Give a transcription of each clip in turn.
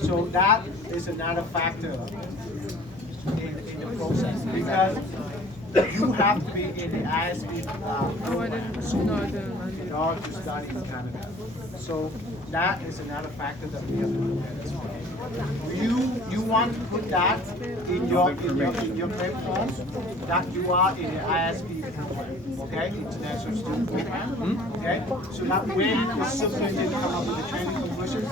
So that is another factor in the process because you have to be in the ISP program in order to study in Canada. So that is another factor that we have to look at as well. You want to put that in your claim form that you are in the ISP program, okay, International Student Program, okay. So that when the superintendent come up with the training conclusions,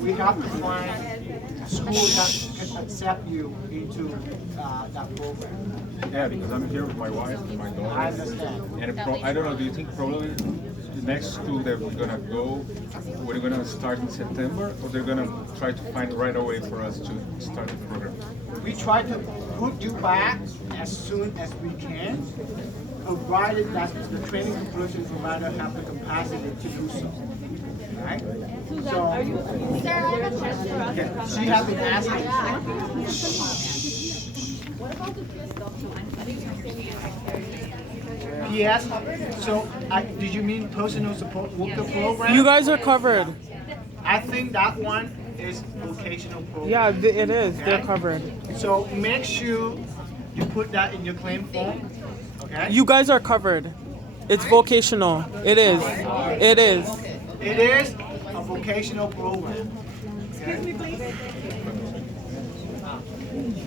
we have to find schools that can accept you into that program. Yeah, because I'm here with my wife and my daughter. I understand. And I don't know, do you think probably the next school that we're gonna go, we're gonna start in September, or they're gonna try to find right away for us to start the program? We try to put you back as soon as we can, provided that the training conclusion provider have the capacity to do so. Right? So, Sarah, I have a question. yeah, she has been asking. What about the PSW? I didn't understand. PS. So, did you mean personal support worker program? You guys are covered. I think that one is vocational program. Yeah, it is. They're Okay. covered. So make sure you put that in your claim form. Okay. You guys are covered. It's vocational. It is. It is. It is a vocational program. Excuse me, please.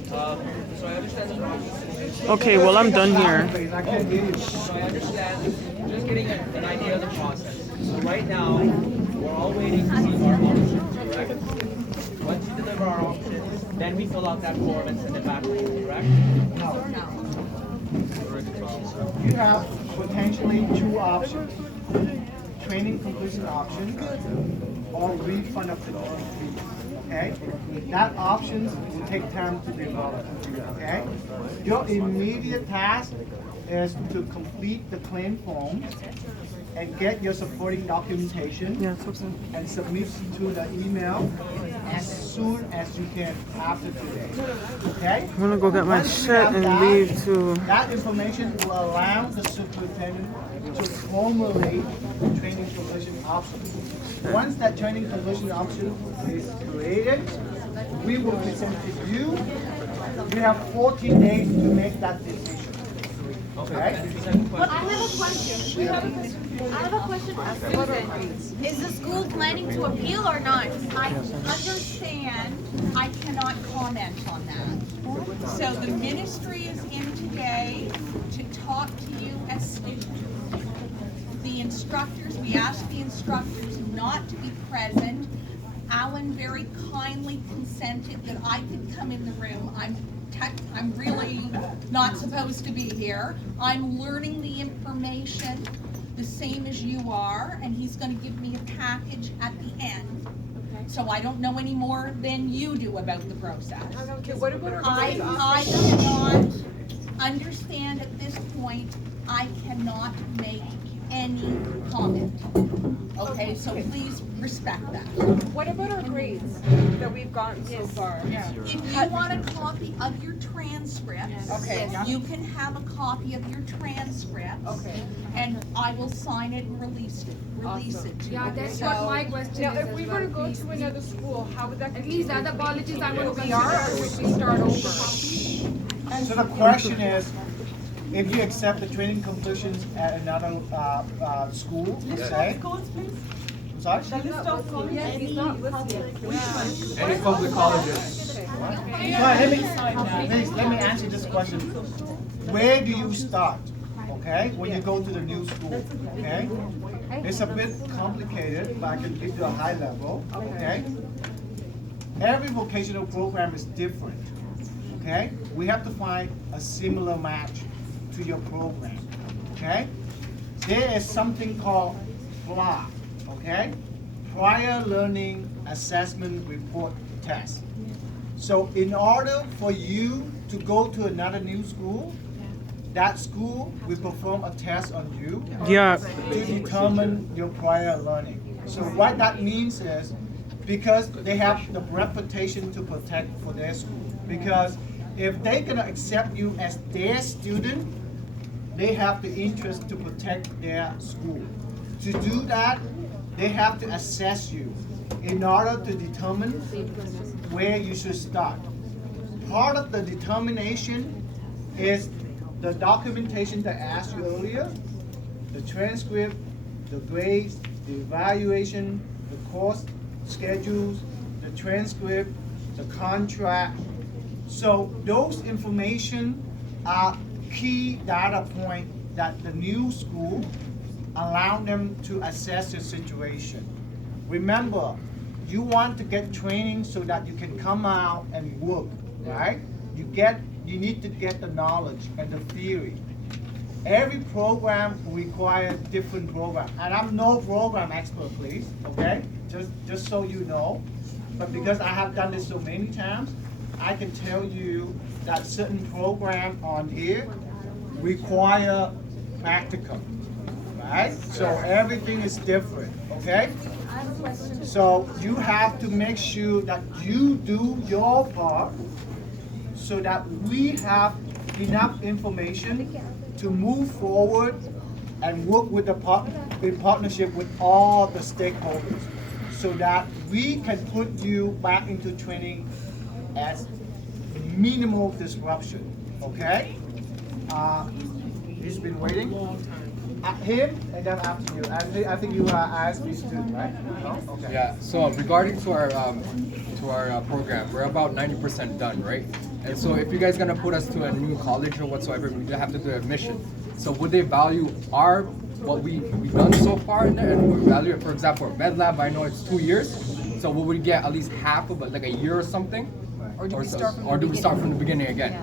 So I understand the process. Okay, well, I'm done here. I can't hear you. So I understand, just getting an idea of the process. So right now, we're all waiting to see our options, correct? Once you deliver our options, then we fill out that form and send it back to you, correct? You have potentially two options. Training completion option or refund of the tuition fee. Okay? That option will take time to develop. Okay? Your immediate task is to complete the claim form and get your supporting documentation Yeah, it's okay. and submit to the email as soon as you can after today. Okay? I'm gonna go get my Once you shit have and that, leave to. That information will allow the superintendent to formulate the training completion option. Once that training completion option is created, we will present to you. You have 14 days to make that decision. Okay? But I have a question. I have a question as Susan. Is the school planning to appeal or not? I understand, I cannot comment on that. So the ministry is in today to talk to you as students. The instructors, we asked the instructors not to be present. Alan very kindly consented that I could come in the room. I'm really not supposed to be here. I'm learning the information the same as you are, and he's going to give me a package at the end. So I don't know any more than you do about the process. Okay, what about our I cannot understand at this point, I cannot make any comment. Okay, so please respect that. What about our grades that we've gotten so far? If you want a copy of your transcripts, Okay. you can have a copy of your transcripts. Okay. And I will sign it and release it to you. Yeah, that's So- what my question Now, is. if we as were to well, go please. to another school, how would that? At least the other colleges I will We consider, are, or would we start over? So the question is, if you accept the training completions at another school, say? I'm sorry? He's not listening. Any public colleges? Let me answer this question. Where do you start? Okay, when you go to the new school, okay? It's a bit complicated, but I can give you a high level, okay? Every vocational program is different, okay? We have to find a similar match to your program, okay? There is something called PLA, okay? Prior Learning Assessment Report Test. So in order for you to go to another new school, that school will perform a test on you Yeah. to determine your prior learning. So what that means is, because they have the reputation to protect for their school. Because if they're gonna accept you as their student, they have the interest to protect their school. To do that, they have to assess you in order to determine where you should start. Part of the determination is the documentation that I asked you earlier, the transcript, the grades, the evaluation, the course schedules, the transcript, the contract. So those information are key data point that the new school allow them to assess your situation. Remember, you want to get training so that you can come out and work, right? You need to get the knowledge and the theory. Every program requires different program, and I'm no program expert, please, okay? Just so you know. But because I have done this so many times, I can tell you that certain program on here require practical, right? So everything is different, okay? So you have to make sure that you do your part so that we have enough information to move forward and work with in partnership with all the stakeholders so that we can put you back into training as minimal disruption, okay? He's been waiting. Him, and then after you. I think you are ISB student, right? No? Okay. Yeah, so regarding to our program, we're about 90% done, right? And so if you guys gonna put us to a new college or whatsoever, we have to do admission. So would they value what we've done so far in there, and would value it, for example, med lab, I know it's 2 years, so will we get at least half of it, like a year or something? Or do we start from the beginning again?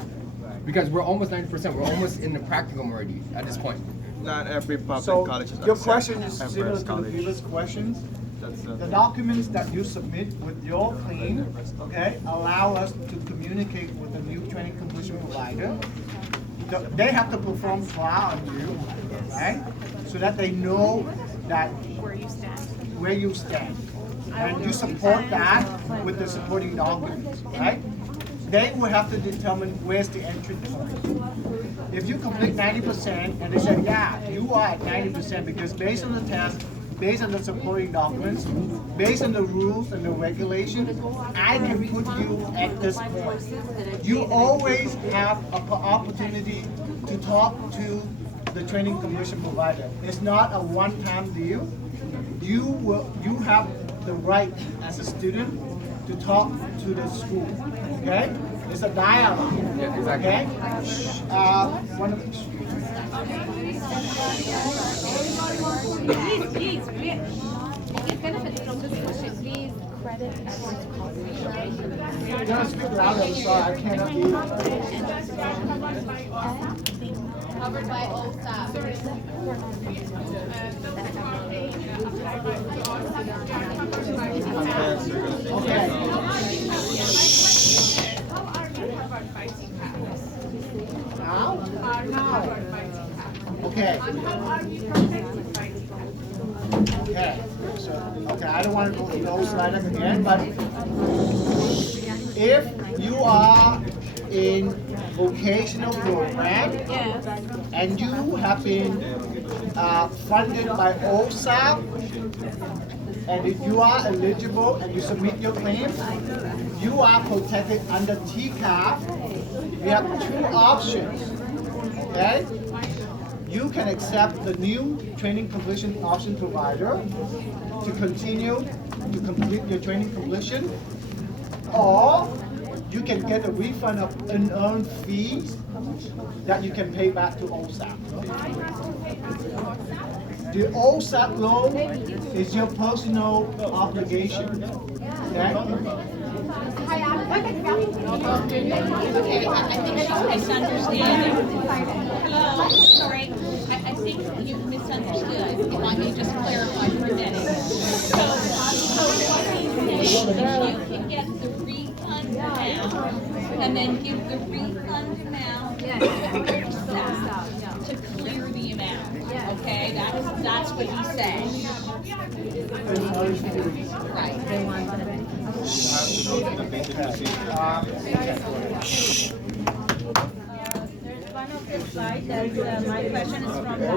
Because we're almost 90%, we're almost in the practicum already at this point. Not every public So college is your question is Everest similar to the College. previous questions. That's The documents that you submit with your claim, okay, allow us to communicate with the new training completion provider. They have to perform trial on you, right? So that they know that where you stand. And you support that with the supporting documents, right? They will have to determine where's the entry point. If you complete 90% and they say, yeah, you are at 90% because based on the test, based on the supporting documents, based on the rules and the regulations, I can put you at this point. You always have an opportunity to talk to the training commission provider. It's not a one-time deal. You have the right as a student to talk to the school, okay? It's a dialogue, Yeah, exactly. okay? Please, get benefits from this question. Please credit Everest College. You gotta speak louder, I'm sorry, I cannot hear you. Covered by OSAP. Okay. Okay. Okay. So, okay, I don't want to go to those slides again, but if you are in vocational program and you have been funded by OSAP, and if you are eligible and you submit your claim, you are protected under TCAP. We have two options, okay? You can accept the new training completion option provider to continue to complete your training completion, or you can get a refund of unearned fees that you can pay back to OSAP. The OSAP loan is your personal obligation. Okay? Okay, I think she's misunderstanding. Hello, sorry, I think you misunderstood. If I may just clarify for a minute. So if you can get the refund amount and then give the refund amount to OSAP to clear the amount, okay? That's what he's saying. Right. There's one of the slides that my question is from that.